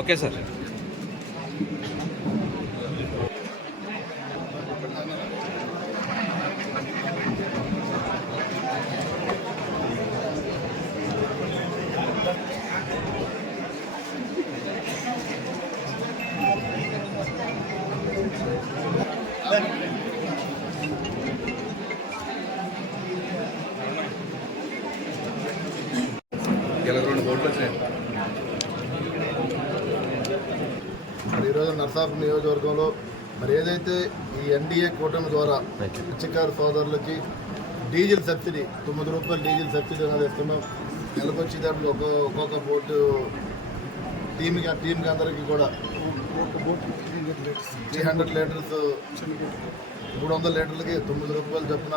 Okay sir. మరి ఈరోజు నర్సాపు నియోజకవర్గంలో మరి ఏదైతే ఈ ఎన్డీఏ కూటమి ద్వారా మత్స్యకార సోదరులకి డీజిల్ సబ్సిడీ 9 రూపాయలు డీజిల్ సబ్సిడీ అనేది ఇస్తున్నాం. నెలకు వచ్చేటప్పుడు ఒక్కొక్క బోటు టీంకి అందరికీ కూడా 300 లీటర్స్ 300 లీటర్లకి 9 రూపాయలు చొప్పున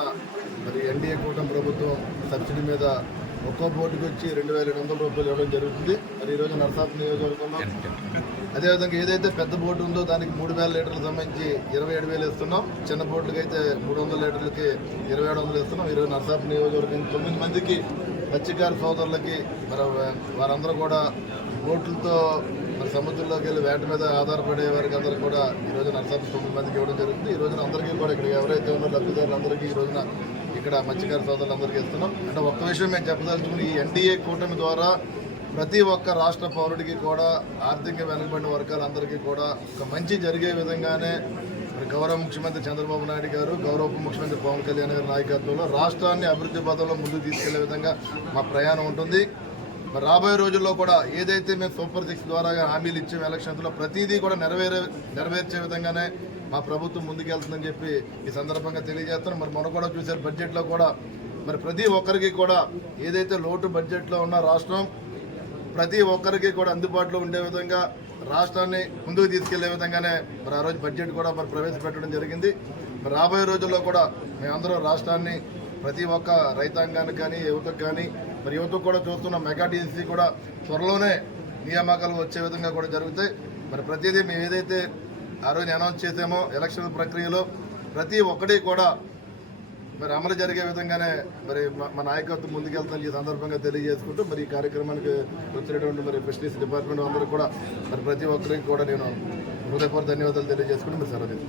మరి ఎన్డీఏ కూటమి ప్రభుత్వం సబ్సిడీ మీద ఒక్కో బోటుకి వచ్చి 2,200 రూపాయలు ఇవ్వడం జరుగుతుంది. మరి ఈరోజు నర్సాపు నియోజకవర్గంలో అదేవిధంగా ఏదైతే పెద్ద బోటు ఉందో దానికి 3,000 లీటర్లకు సంబంధించి 27,000 ఇస్తున్నాం. చిన్న బోట్లకి అయితే 300 లీటర్లకి 2,700 ఇస్తున్నాం. ఈరోజు నర్సాపు నియోజకవర్గం 9 మందికి మత్స్యకార సోదరులకి మరి వారందరూ కూడా బోట్లతో మరి సముద్రంలోకి వెళ్ళి వేట మీద ఆధారపడే వారికి అందరికీ కూడా ఈరోజు నర్సాపు 9 మందికి ఇవ్వడం జరుగుతుంది. ఈ రోజున అందరికీ కూడా ఇక్కడ ఎవరైతే ఉన్నారో లబ్ధిదారులందరికీ ఈ రోజున ఇక్కడ మత్స్యకార సోదరులందరికీ ఇస్తున్నాం. అంటే ఒక్క విషయం మేము చెప్పదలుచుకుని ఈ ఎన్డీఏ కూటమి ద్వారా ప్రతి ఒక్క రాష్ట్ర పౌరుడికి కూడా ఆర్థిక వెనుకబడిన వర్గాలందరికీ కూడా ఒక మంచి జరిగే విధంగానే మరి గౌరవ ముఖ్యమంత్రి చంద్రబాబు నాయుడు గారు, గౌరవ ఉప ముఖ్యమంత్రి పవన్ కళ్యాణ్ గారి నాయకత్వంలో రాష్ట్రాన్ని అభివృద్ధి పథంలో ముందుకు తీసుకెళ్లే విధంగా మా ప్రయాణం ఉంటుంది. మరి రాబోయే రోజుల్లో కూడా ఏదైతే మేము సూపర్ 6 ద్వారా హామీలు ఇచ్చే ఎలక్షన్స్లో ప్రతిదీ కూడా నెరవేర్చే విధంగానే మా ప్రభుత్వం ముందుకెళ్తుందని చెప్పి ఈ సందర్భంగా తెలియజేస్తున్నాం. మరి మొన్న కూడా చూశారు బడ్జెట్లో కూడా మరి ప్రతి ఒక్కరికి కూడా ఏదైతే లోటు బడ్జెట్లో ఉన్న రాష్ట్రం ప్రతి ఒక్కరికి కూడా అందుబాటులో ఉండే విధంగా రాష్ట్రాన్ని ముందుకు తీసుకెళ్లే విధంగానే మరి ఆ రోజు బడ్జెట్ కూడా మరి ప్రవేశపెట్టడం జరిగింది. మరి రాబోయే రోజుల్లో కూడా మేమందరం రాష్ట్రాన్ని ప్రతి ఒక్క రైతాంగానికి కానీ యువతకు కానీ మరి యువతకు కూడా చూస్తున్న మెగా టీసీ కూడా త్వరలోనే నియామకాలు వచ్చే విధంగా కూడా జరుగుతాయి. మరి ప్రతిదీ మేము ఏదైతే ఆ రోజు అనౌన్స్ చేసామో ఎలక్షన్ ప్రక్రియలో ప్రతి ఒక్కటి కూడా మరి అమలు జరిగే విధంగానే మరి మా నాయకత్వం ముందుకెళ్తామని ఈ సందర్భంగా తెలియజేసుకుంటూ మరి ఈ కార్యక్రమానికి వచ్చినటువంటి మరి ఫిషరీస్ డిపార్ట్మెంట్ అందరూ కూడా మరి ప్రతి ఒక్కరికి కూడా నేను హృదయపూర్వక ధన్యవాదాలు తెలియజేసుకుంటూ మరి సెలవు.